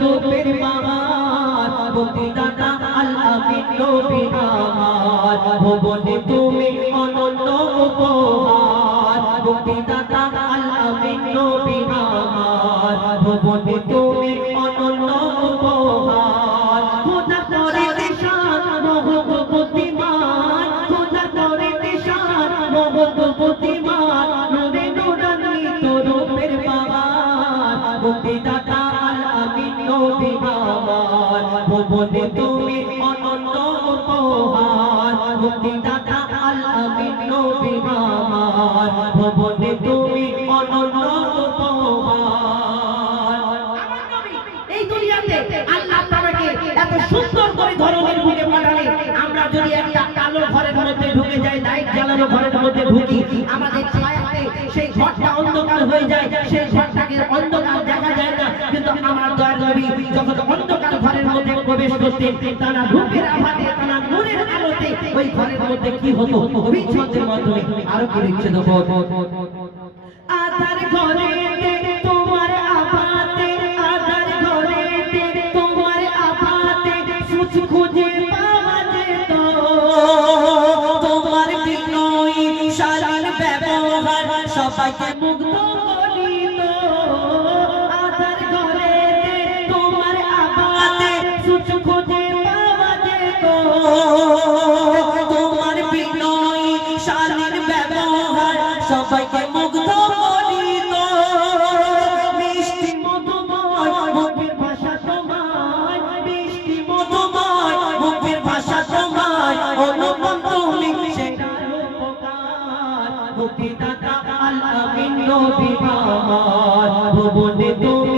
রূপের মামার বন্দি দাদা ভবনে তুমি অনন্ত উপহার বন্দি দাদা আল্লাহ নবী ভবনে তুমি অনন্ত উপহার খোদা করে খোদা করে তো রূপের মামার। দাদা ভুবনে তুমি অনন্য উপহার। মুক্তিদাতা আল আমিন নবী আমার ভুবনে তুমি অনন্য উপহার। এই দুনিয়াতে আল্লাহ তাআলাকে এত সুন্দর করে ধরনের বুকে পাঠালে আমরা যদি একটা কালো ঘরের মধ্যে ঢুকে যাই, লাইট জ্বালানো ঘরের মধ্যে ঢুকি, আমাদের ছায়াতে সেই ঘরটা অন্ধকার হয়ে যায়, সেই ঘরটাকে অন্ধকার প্রবেশ করতেন তারা রূপের আভাতে তারা নূরের আলোতে, ওই ঘরের মধ্যে কি হতো? অভিচ্ছন্দের মাধ্যমে আরও কি লিখছে দেখো আধার ঘরেতে, তোমার আপাতে, আধার ঘরেতে, তোমার আপাতে, সুচ খুঁজে পাওয়া যেত। তোমার বিনয়ী শালীন ব্যবহার, সবাইকে মুগ্ধ তোমার বিনয়ী, শালীন ব্যবহার সবাইকে মুগ্ধ করিত। মিষ্টি মধুময়, মুখের ভাষা তোমার মিষ্টি মধুময়, মুখের ভাষা তোমার অনুপম তুমি সেটার উপকার। মুক্তিদাতা আল্লাহ বিন নবী আমার। ভুবনে তুমি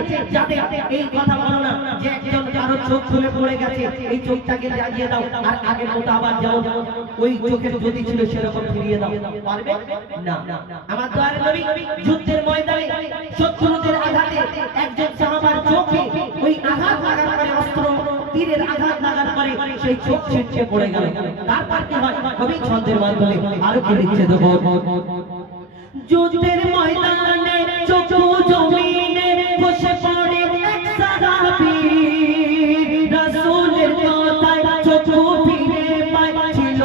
আছে যাদের এই কথা বলো না যে একজন কারও চোখ খুলে পড়ে গেছে, এই চোখটাকে জাগিয়ে দাও, আর আগের মতো আবার যেমন ওই চোখের যদি ছিল সেরকম ফিরিয়ে দাও। পারবে? না। আমার দয়ার নবী যুদ্ধের ময়দানে শত্রুদের আঘাতে একজন সাহাবার চোখে ওই আঘাত লাগার পরে, অস্ত্র তীরের আঘাত লাগার পরে সেই চোখ ছিটকে পড়ে গেল। তারপর কি হয়? কবি ছন্দের মাধ্যমে আরও কি লিখছে দেখো যুদ্ধের ময়দানে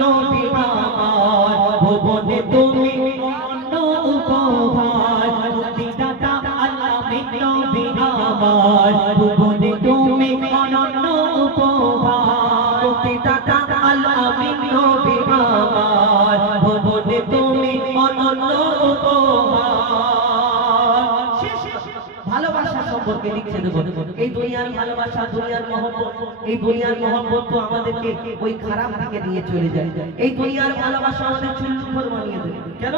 নবী আমার ভুবনে তুমি অন্য উপহার। মুক্তিদাতা আলামিন নবী আমার ভুবনে তুমি অনন্য উপহার। মুক্তিদাতা আলামিন সম্পর্কে লিখে দেবো। এই দুনিয়ার ভালোবাসা, দুনিয়ার মহব্বত, এই দুনিয়ার মহব্বত তো আমাদেরকে ওই খারাপ দিকে নিয়ে চলে যায়। এই দুনিয়ার ভালোবাসা আমাদের চুল্লুফল বানিয়ে দেবে। কেন?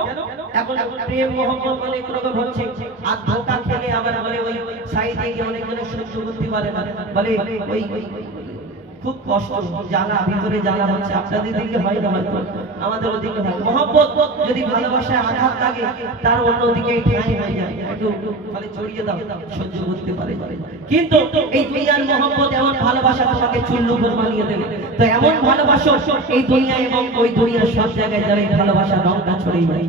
এখন প্রেম, মহব্বত অনেক রকম হচ্ছে। আর ধোকা খেলে আবার বলে ওই সাইডে গিয়ে অনেক অনেক সহ্য করতে পারে না। বলে ওই খুব কষ্ট, জ্বালা, ভিতরে জ্বালা হচ্ছে। আপনাদের দিকে হয় না হয়তো। আমাদের ওদিকে হয়। মহব্বত যদি ভালোবাসায় আঘাত লাগে, তার অন্যদিকে ঠেকে হয়ে যায়। একটু খালি ছড়িয়ে দাও, সহ্য করতে পারে। কিন্তু এই দুনিয়ার মহব্বত এমন ভালোবাসা তোমাকে চুল্লুপুর বানিয়ে দেবে। তো এমন ভালোবাসো, এই দুনিয়া এবং ওই দুনিয়ার সব জায়গায় যারা এই ভালোবাসা রংটা ছড়িয়ে যায়